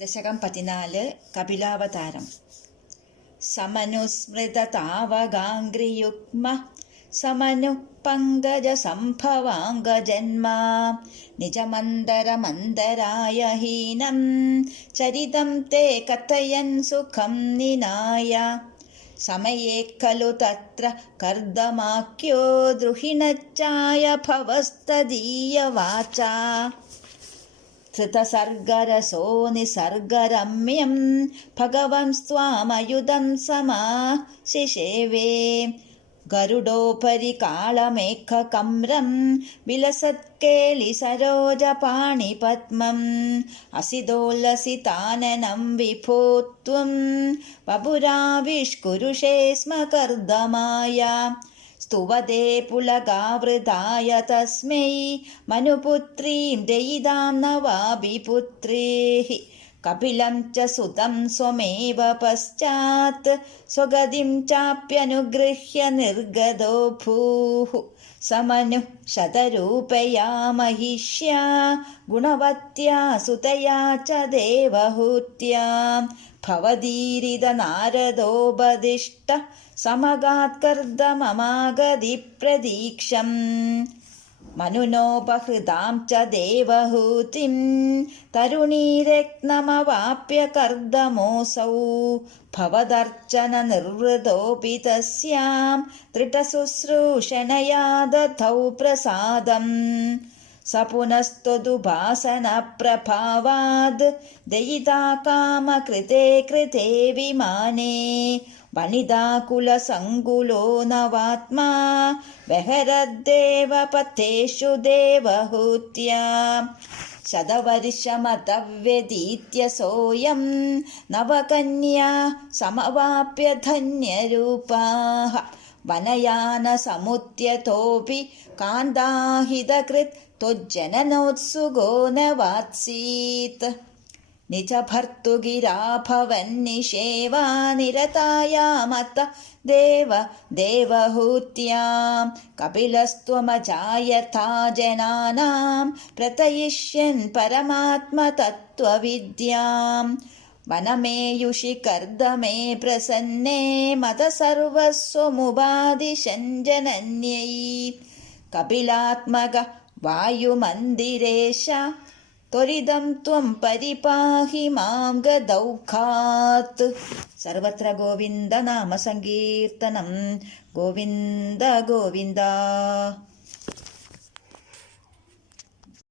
ദശകം 14 കപിലാവതാരം. സമനുസ്മൃതതാവഗാംഗ്രിയുഗ്മ സമനു പങ്കജ സംഭവാംഗജന്മാ നിജമന്തരമന്തരായ ഹീനം ചരിതം തേ കഥയൻ സുഖം നിനായ സമയേ ഖലു തത്ര കർദമാക്യോ ദ്രുഹിണച്ചായ ഭവസ്തദീയ വാചാ ധൃതസർഗരസോ നിസർഗരമ്യം ഭഗവൻ സ്വാമയുധം സമാശിഷേവേ ഗരുഡോപരി കാളമേഘകമ്രം വിലസത്കേളി സരോജപാണിപദ്മം അസിതോല്ലസിതാനനം വിഭോ ത്വം വപുരാവിഷ്കുരുഷേ സ്മ കർദമായ സ്തുവദേ പുലകാവൃതായ തസ്മൈ മനുപുത്രീം ദയിതാം നവാഭിപുത്രേഃ കപിലം ച സുതം സ്വമേവ പശ്ചാത് സ്വഗതിം ചാപ്യനുഗൃഹ്യ നിർഗതോ ഭൂഃ സമനു ശതരൂപയാ മഹിഷ്യാ ഗുണവത്യാ സുതയാ ച ദേവഹൂത്യാ ഭവദീരിത നാരദോപദിഷ്ട സമഗാത്കർദമമാഗതി പ്രതീക്ഷം മനുനോപഹൃതാം ച ദേവഹൂതിം തരുണീരത്നമവാപ്യ കർദമോസൗ ഭവദർച്ചന നിർവൃതോപി തസ്യാം ത്രിടശുശ്രൂഷണയാ ദധൗ പ്രസാദം സ പുനസ്ത്വദുപാസന പ്രഭാവാദ് ദയിതാ കാമകൃതേ കൃതേ വിമാനേ വനിതാകുലസങ്കുലോ നവാത്മാ ബഹരദ്ദേവപഥേഷു ദേവഹൂത്യാ ശതവർഷമതവ്യതീത്യ സോയം നവകന്യാ സമവാപ്യ ധന്യരൂപാഃ വനയാനസമുദ്യതോപി കാന്താഹിതകൃത് ത്വജ്ജനനോത്സുകോ ന വാത്സീത് നിജഭർത്തുഗിരാ ഭവന്നിഷേവാ നിരതായാമത്ത ദേവഹൂത്യാം കപിലസ്ത്വമജായഥാ ജനാനാം പ്രതയിഷ്യൻ പരമാത്മതത്വവിദ്യാം വനമേയുഷി കർദമേ പ്രസന്നേ മത സർവസ്വമുപാദിശൻ ജനന്യൈ കപിലാത്മക വായുമന്ദിരേശ ത്വരിതം ത്വം പരിപാഹി മാം ഗദൗഘാത്. സർവത്ര ഗോവിന്ദ നാമ സങ്കീർത്തനം. ഗോവിന്ദ ഗോവിന്ദ.